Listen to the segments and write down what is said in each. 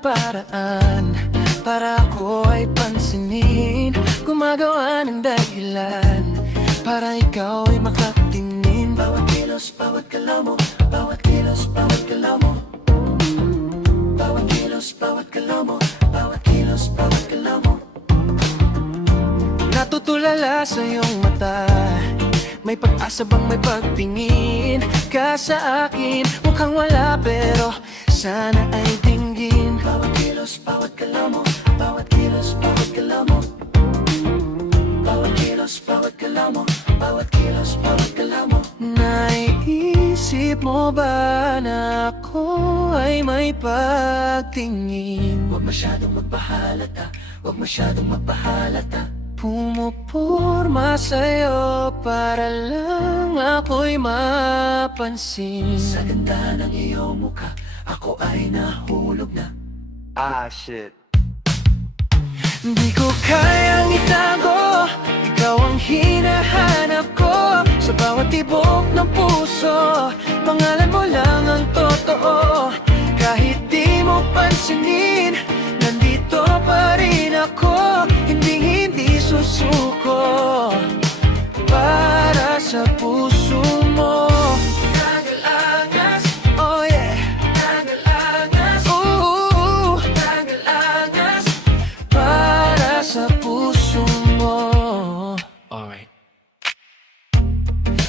paraan para ako ay pansinin. Gumagawa ng dahilan para ikaw ay makatingin. Bawat kilos, bawat galaw mo, bawat kilos, bawat galaw mo. Bawat kilos, bawat galaw mo, bawat kilos, bawat galaw mo. Natutulala sa iyong mata, may pag-asa bang may pagtingin ka sa akin? Mukhang wala pero sana ay dinggin. Bawat kilos, bawat galaw mo, bawat kilos, bawat galaw mo. Bawat kilos, bawat galaw mo, bawat kilos, bawat galaw mo. Naiisip mo ba na ako ay may pagtingin? Huwag masyadong magpahalata, huwag masyadong magpahalata. Pumupurma sa'yo para lang ako'y mapansin. Sa ganda ng iyong mukha, ako ay nahulog na. Shit. Di ko kayang itago, ikaw ang hinahanap ko. Sa bawat tibok ng puso, pangalan mo lang ang totoo. Kahit di mo pansinin, nandito pa rin ako. Hindi susuko para sa puso mo. Nagalangas, oh yeah. Nagalangas, nagalangas para sa puso mo. Alright.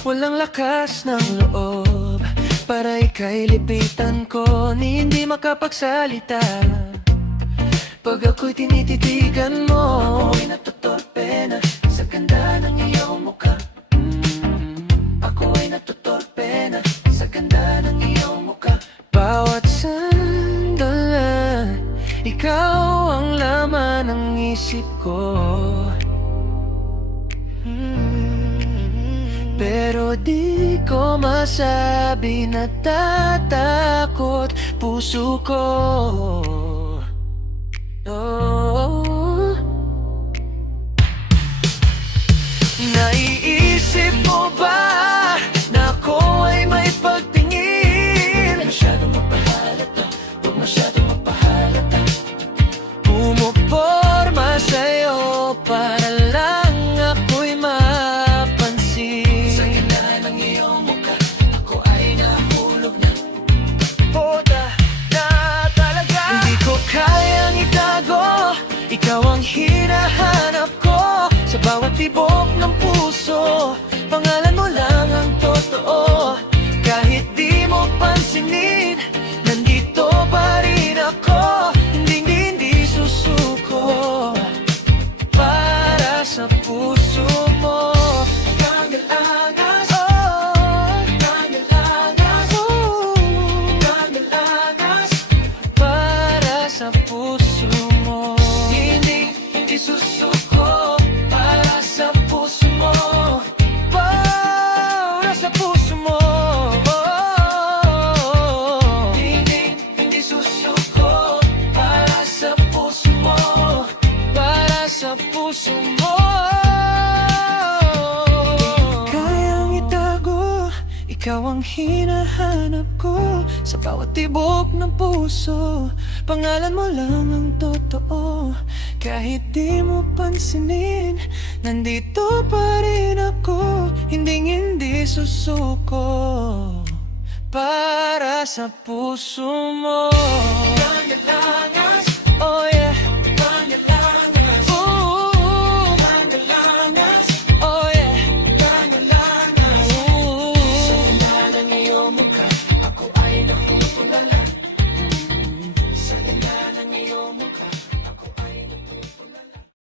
Walang lakas ng loob para ika'y lipitan ko, ni hindi makapagsalita. Pag ako'y tinititigan mo, ako'y natutorpe na sa ganda ng iyong mukha. Ako'y natutorpe na sa ganda ng iyong mukha. Bawat sandali, ikaw ang laman ng isip ko. Pero di ko masabi na tatakot puso ko. Oh. Naiisip mo ba na ako ay may pagtingin? Huwag masyadong magpahalata, huwag masyadong magpahalata. Pumuporma sa'yo para lang ako'y mapansin. Sa ganda ng iyong mukha, ako ay nahulog na. Boda na talaga. Hindi ko kayang itago, ikaw ang hinahanap ko. Sa bawat tibok ng puso, pangalan mo lang ang totoo. Kahit di mo pansinin, nandito pa rin ako. Hindi susuko para sa puso mo. Nagalangas, oh, nagalangas, oh, nagalangas para sa puso mo. Hindi susuko para sa puso mo. Para sa puso mo. Hindi susuko para sa puso mo. Para sa puso mo. Kayang itago, ikaw ang hinahanap ko. Sa bawat tibok ng puso, pangalan mo lang ang totoo. Kahit di mo pansinin, nandito pa rin ako. Hindi susuko para sa puso mo. Nagalangas,